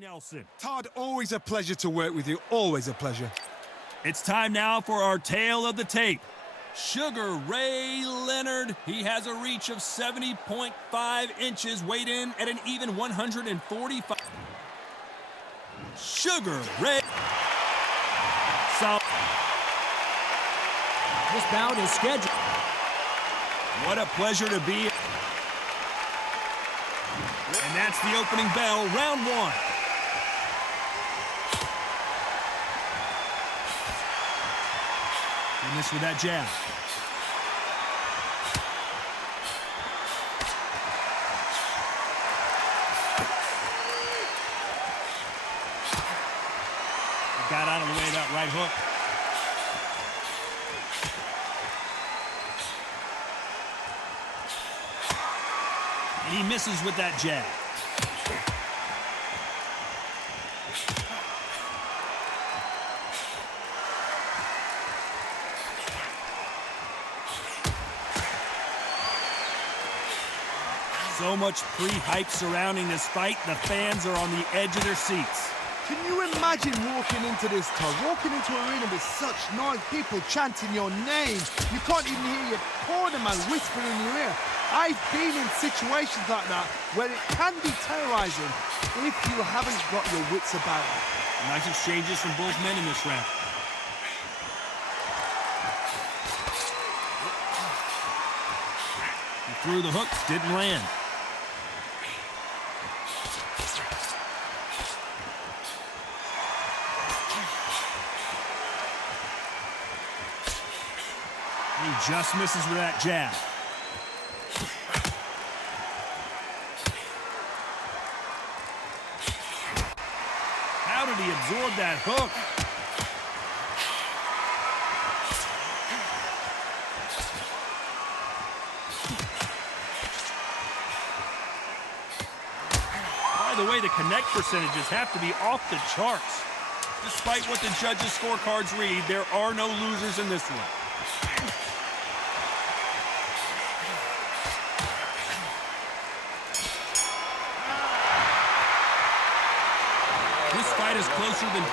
Nelson. Todd, always a pleasure to work with you. Always a pleasure. It's time now for our tale of the tape. Sugar Ray Leonard. He has a reach of 70.5 inches, weighed in at an even 145. Sugar Ray. So this bout is scheduled. What a pleasure to be. And that's the opening bell, round one. He missed with that jab. He got out of the way of that right hook. And he misses with that jab. So much pre-hype surrounding this fight, the fans are on the edge of their seats. Can you imagine walking into this, Todd? Walking into an arena with such noise, people chanting your name. You can't even hear your corner man whispering in your ear. I've been in situations like that where it can be terrorizing if you haven't got your wits about you. Nice exchanges from both men in this round. He threw the hook, didn't land. He just misses with that jab. How did he absorb that hook? By the way, the connect percentages have to be off the charts. Despite what the judges' scorecards read, there are no losers in this one. This fight is closer than...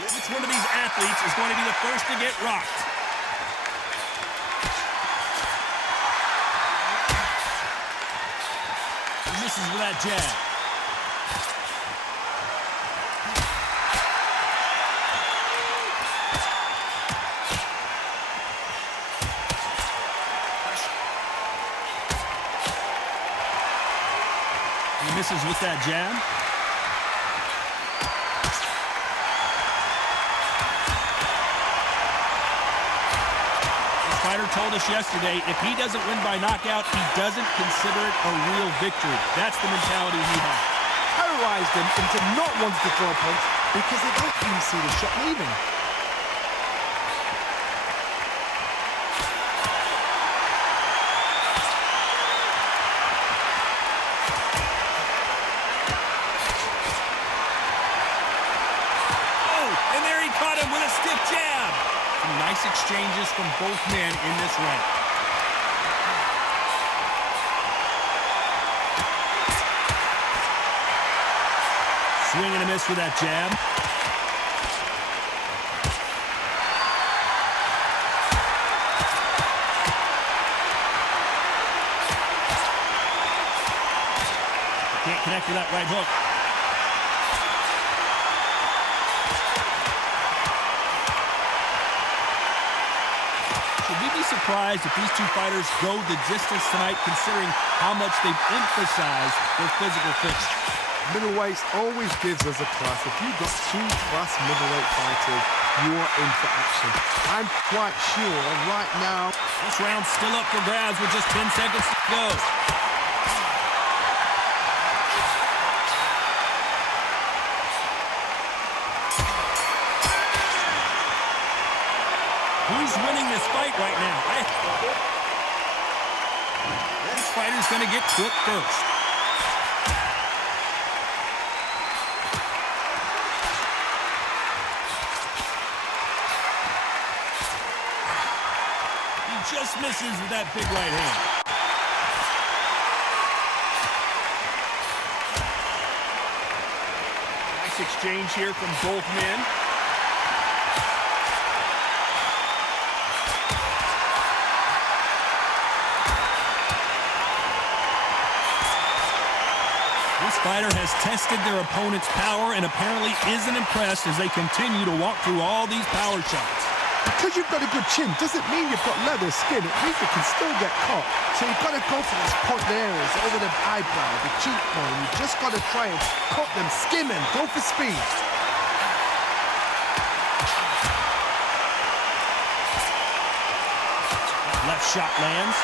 Which one of these athletes is going to be the first to get rocked? He misses with that jab. He misses with that jab. This fighter told us yesterday, if he doesn't win by knockout, he doesn't consider it a real victory. That's the mentality he has. Terrorized them into not wanting to throw a punch because they don't even see the shot leaving. With a stiff jab. Some nice exchanges from both men in this round. Swing and a miss with that jab. Can't connect with that right hook. Should we be surprised if these two fighters go the distance tonight, considering how much they've emphasized their physical fitness? Middleweights always gives us a class. If you've got two class middleweight fighters, you're in for action. I'm quite sure right now... This round's still up for grabs with just 10 seconds to go. Who's winning this fight right now? This fighter's going to get cooked first. He just misses with that big right hand. Nice exchange here from both men. This fighter has tested their opponent's power and apparently isn't impressed as they continue to walk through all these power shots. Because you've got a good chin doesn't mean you've got leather skin. It means you can still get caught. So you've got to go for those pointed areas over the eyebrow, the cheekbone. You've just got to try and cut them, skim them, go for speed. Left shot lands.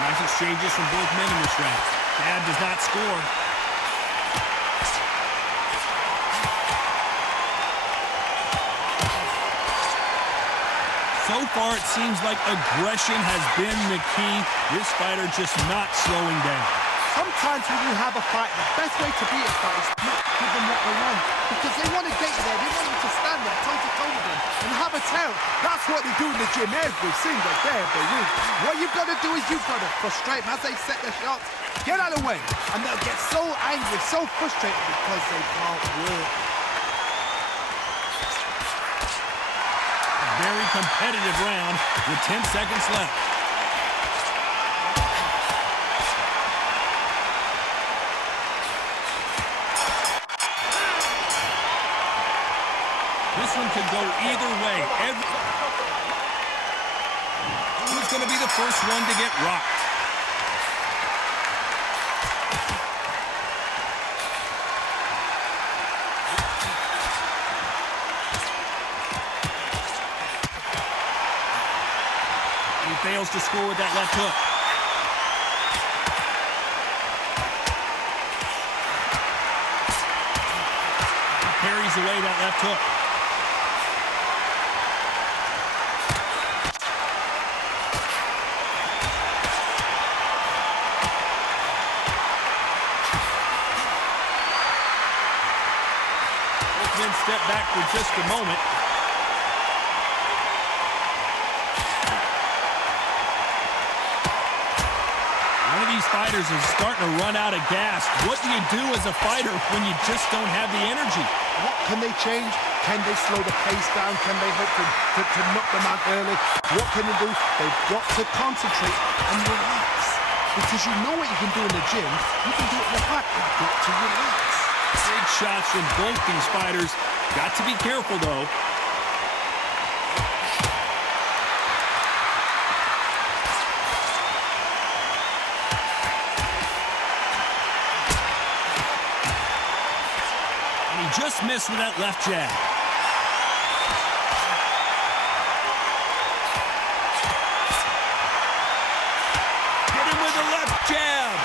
Nice exchanges from both men in this round. Jab does not score. So far, it seems like aggression has been the key. This fighter just not slowing down. Sometimes when you have a fight, the best way to beat a fight is not give them what they want. Because they want to get you there. They want you to stand there toe-to-toe with them and have a tell. That's what they do in the gym every single day of the week. What you've got to do is you've got to frustrate them as they set their shots. Get out of the way. And they'll get so angry, so frustrated because they can't win. A very competitive round with 10 seconds left. This one could go either way. Who's going to be the first one to get rocked? He fails to score with that left hook. He parries away that left hook. Step back for just a moment. One of these fighters is starting to run out of gas. What do you do as a fighter when you just don't have the energy? What can they change? Can they slow the pace down? Can they hope to knock them out early? What can they do? They've got to concentrate and relax. Because you know what you can do in the gym. You can do it in the back. You've got to relax. Big shots from both these fighters. Got to be careful, though. And he just missed with that left jab. Hit him with the left jab.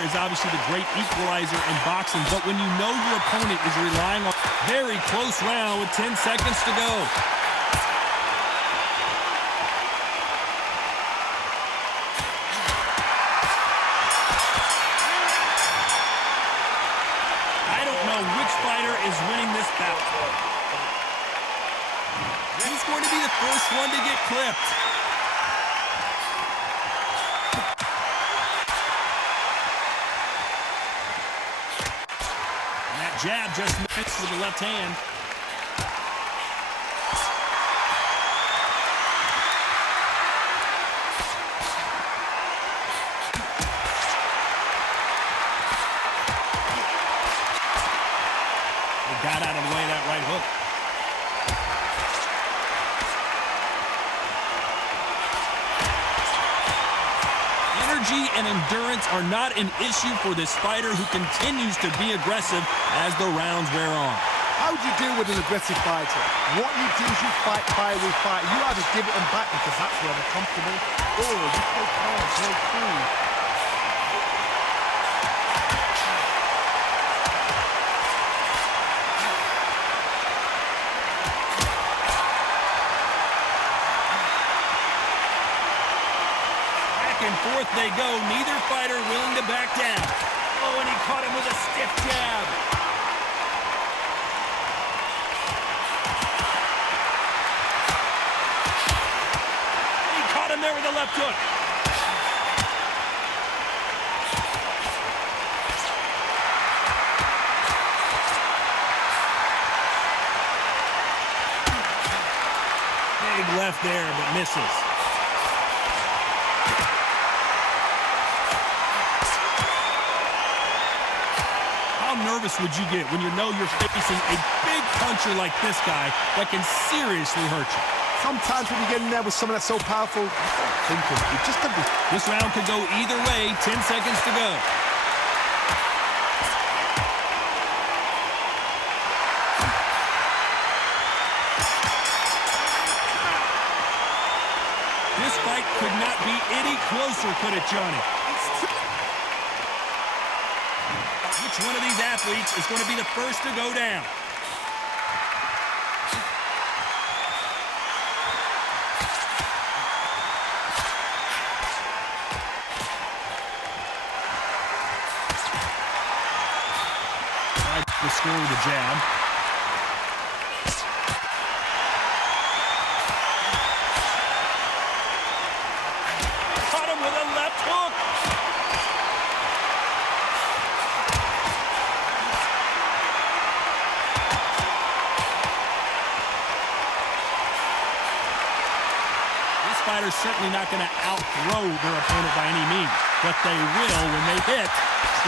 Is obviously the great equalizer in boxing, but when you know your opponent is relying on a very close round with 10 seconds to go. I don't know which fighter is winning this bout. Who's going to be the first one to get clipped? Jab just missed with the left hand. He got out of the way of that right hook. Energy and endurance are not an issue for this fighter who continues to be aggressive as the rounds wear on. How do you deal with an aggressive fighter? What you do is you fight fire with fire. You either give it them back because that's where they're comfortable, or you play calm, play cool. Back and forth they go. Neither fighter willing to back down. Oh, and he caught him with a stiff jab. He caught him there with a left hook. Big left there, but misses. How nervous would you get when you know you're facing a big puncher like this guy that can seriously hurt you? Sometimes when you get in there with someone that's so powerful, you start thinking, you just got to be... This round could go either way. 10 seconds to go. This fight could not be any closer, could it, Johnny? Which one of these athletes is going to be the first to go down? The score with a jab. Caught him with a left hook. This fighter's certainly not going to outthrow their opponent by any means, but they will, when they hit,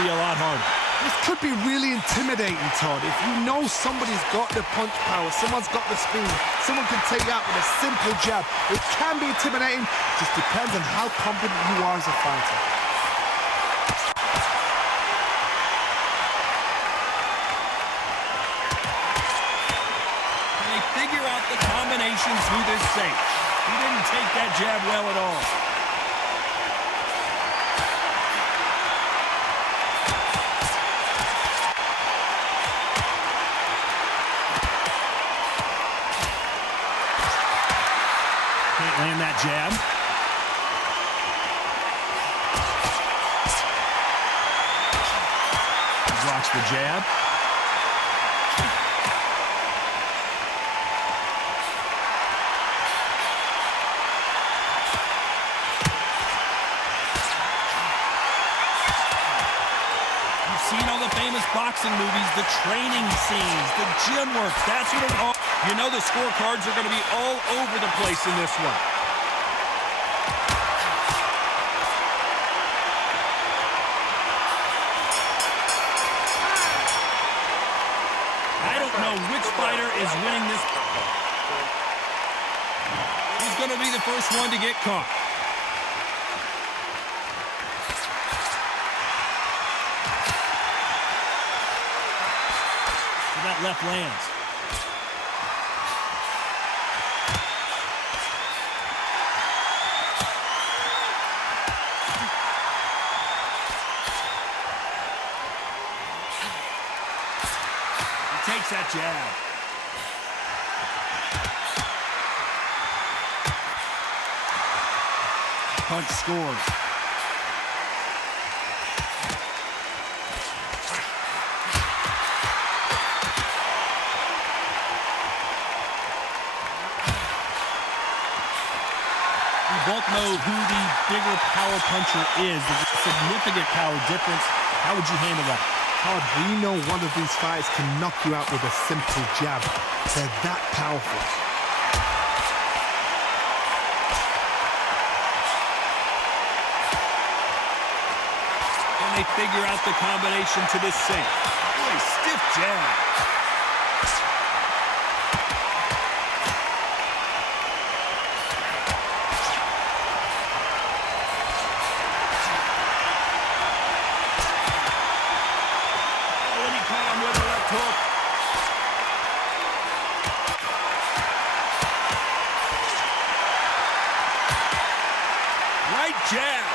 be a lot harder. This could be really intimidating, Todd. If you know somebody's got the punch power, someone's got the speed, someone can take you out with a simple jab. It can be intimidating. It just depends on how confident you are as a fighter. Can they figure out the combinations through this safe? He didn't take that jab well at all. Land that jab. Blocks the jab. You've seen all the famous boxing movies, the training scenes, the gym work. That's what it all. You know the scorecards are going to be all over the place in this one. I don't know which fighter is winning this. He's going to be the first one to get caught. So that left lands. Takes that jab. Punch scored. We both know who the bigger power puncher is. There's a significant power difference. How would you handle that? Todd, we know one of these fighters can knock you out with a simple jab. They're that powerful. Can they figure out the combination to this safe? Boy, stiff jab. Right jab.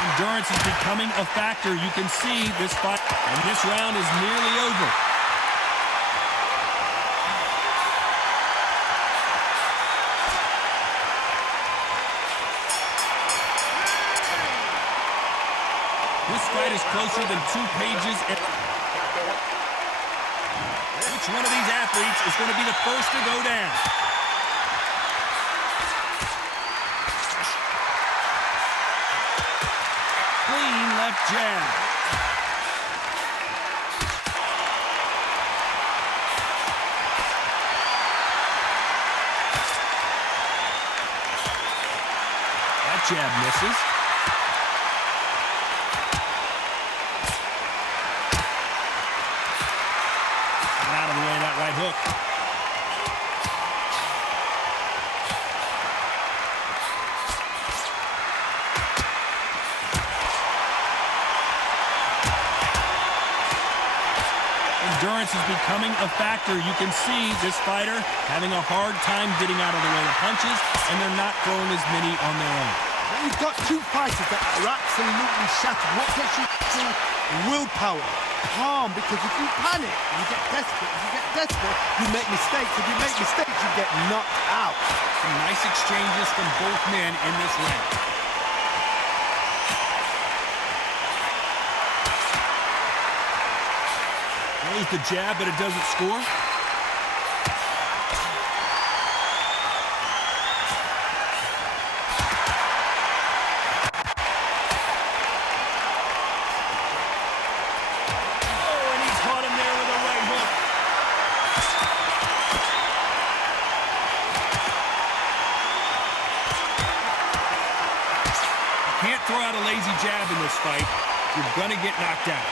And during Endurance is becoming a factor. You can see this fight, and this round is nearly over. This fight is closer than 2 pages. Which one of these athletes is going to be the first to go down? Clean left jab. That jab misses. Out of the way, that right hook. Endurance is becoming a factor. You can see this fighter having a hard time getting out of the way of punches, and they're not throwing as many on their own. Now you've got 2 fighters that are absolutely shattered. What takes you to willpower? Calm, because if you panic, you get desperate. If you get desperate, you make mistakes. If you make mistakes, you get knocked out. Some nice exchanges from both men in this round. Throws the jab, but it doesn't score. Can't throw out a lazy jab in this fight. You're going to get knocked out.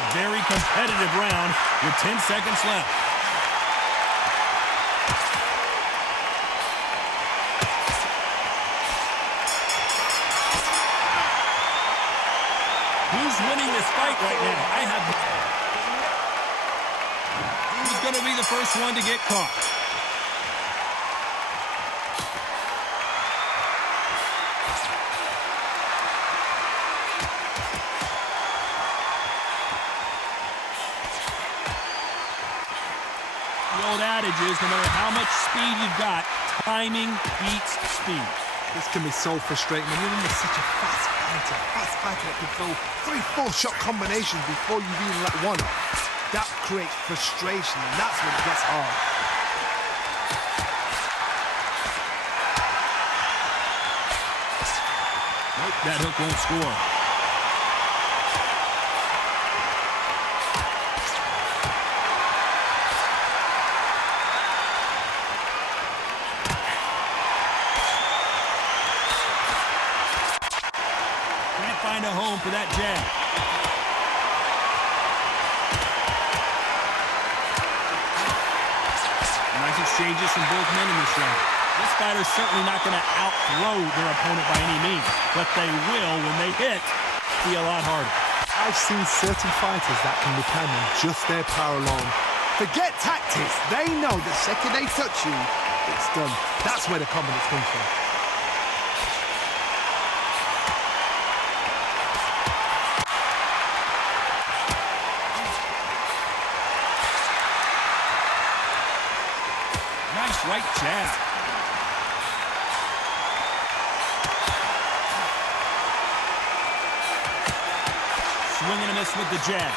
A very competitive round with 10 seconds left. Who's winning this fight right now? I have... Who's going to be the first one to get caught? The old adage is, no matter how much speed you've got, timing beats speed. This can be so frustrating when you're in such a fast fighter that can throw 3-4 shot combinations before you've even let one off. That creates frustration, and that's when it gets hard. Nope, that hook won't score. Can't find a home for that jab. Nice exchanges from both men in this round. This fighter's certainly not going to outthrow their opponent by any means, but they will, when they hit, be a lot harder. I've seen certain fighters that can depend on just their power alone. Forget tactics. They know the second they touch you, it's done. That's where the confidence comes from. Nice right jab. Swing and a miss with the jab.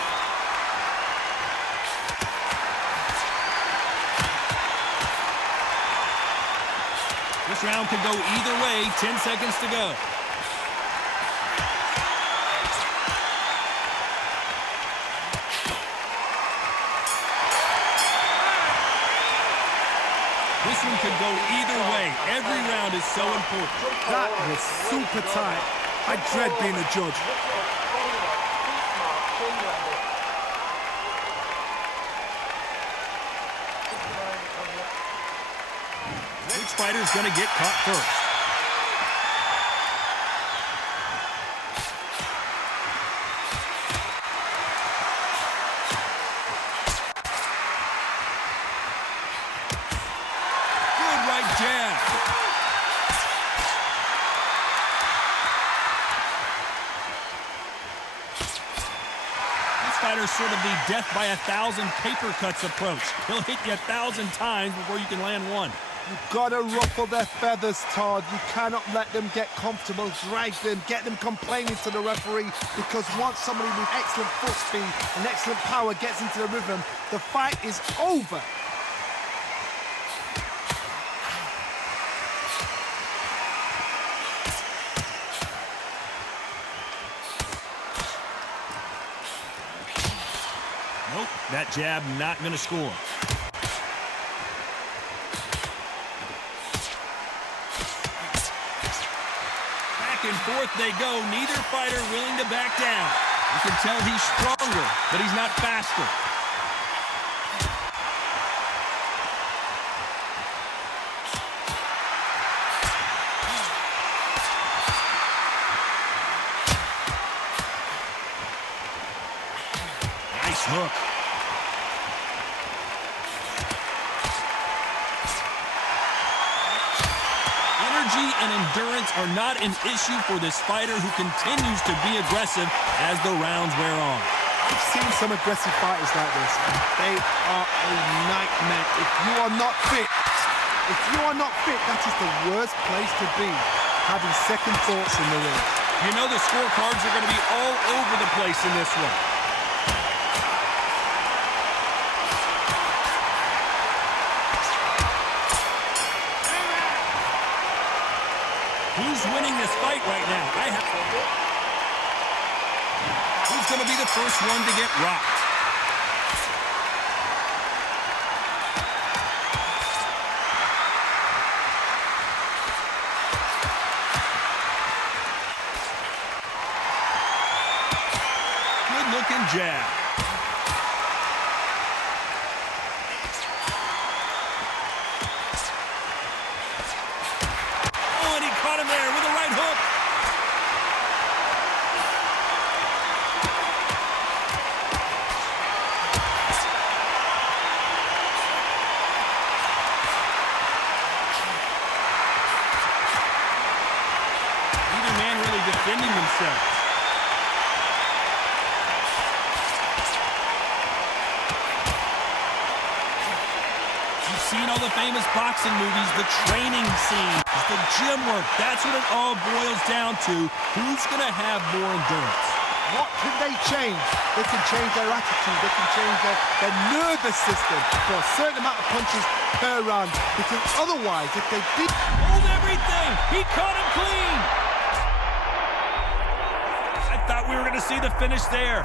This round could go either way. 10 seconds to go. This one could go either way. Every round is so important. That was super tight. I dread being a judge. Which fighter's going to get caught first? jab. This fighter's sort of the death by 1,000 paper cuts approach. He'll hit you 1,000 times before you can land one. You've got to ruffle their feathers, Todd. You cannot let them get comfortable, drag them, get them complaining to the referee, because once somebody with excellent foot speed and excellent power gets into the rhythm, the fight is over. Nope, that jab not going to score. Back and forth they go, neither fighter willing to back down. You can tell he's stronger, but he's not faster. Nice hook. Energy and endurance are not an issue for this fighter, who continues to be aggressive as the rounds wear on. I've seen some aggressive fighters like this, and they are a nightmare. If you are not fit, that is the worst place to be, having second thoughts in the ring. You know the scorecards are going to be all over the place in this one. Who's winning this fight right now? Who's going to be the first one to get rocked? Good-looking jab. Defending themselves. You've seen all the famous boxing movies, the training scenes, the gym work. That's what it all boils down to. Who's going to have more endurance? What can they change? They can change their attitude. They can change their nervous system for a certain amount of punches per round. Because otherwise, if they did... Hold everything! He caught him clean! Thought we were going to see the finish there.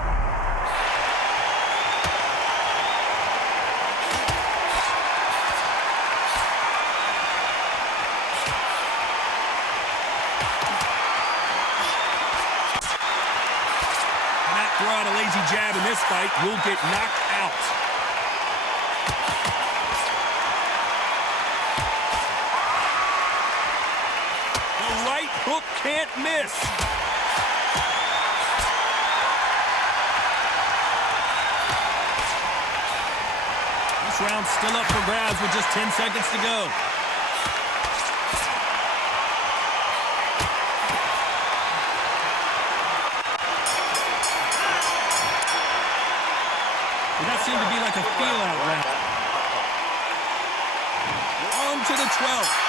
Not throw out a lazy jab in this fight, you'll get knocked out. The right hook can't miss. This round's still up for grabs with just 10 seconds to go. That seemed to be like a feel-out round. On to the 12th.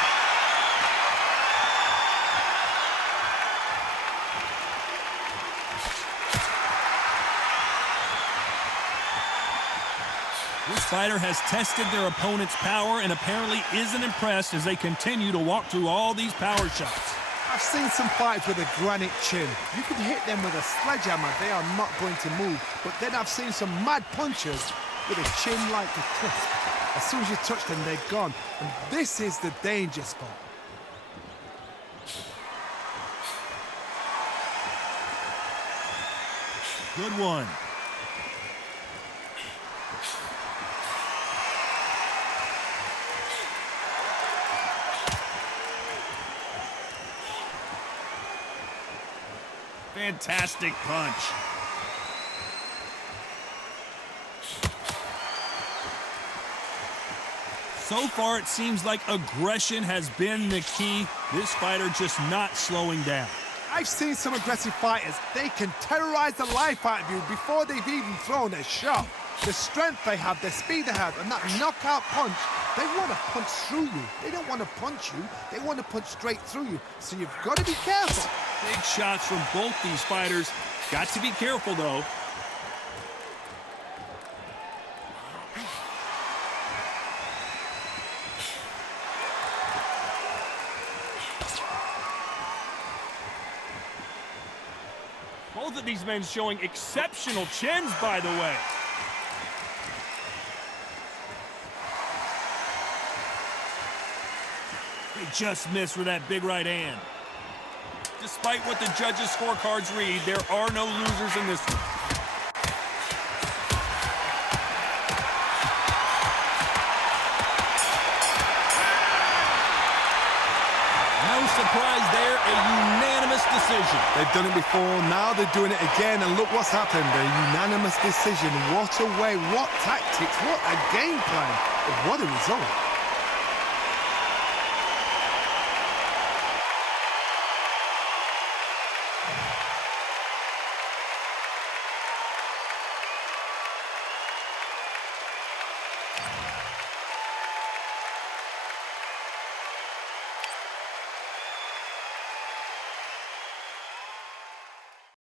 This fighter has tested their opponent's power and apparently isn't impressed as they continue to walk through all these power shots. I've seen some fighters with a granite chin. You can hit them with a sledgehammer, they are not going to move. But then I've seen some mad punchers with a chin like a crisp. As soon as you touch them, they're gone. And this is the danger spot. Good one. Fantastic punch. So far, it seems like aggression has been the key. This fighter just not slowing down. I've seen some aggressive fighters. They can terrorize the life out of you before they've even thrown a shot. The strength they have, the speed they have, and that knockout punch, they want to punch through you. They don't want to punch you. They want to punch straight through you. So you've got to be careful. Big shots from both these fighters. Got to be careful, though. Both of these men showing exceptional chins, by the way. They just missed with that big right hand. Despite what the judges' scorecards read, there are no losers in this one. No surprise there, a unanimous decision. They've done it before, now they're doing it again, and look what's happened. A unanimous decision. What a way, what tactics, what a game plan. What a result.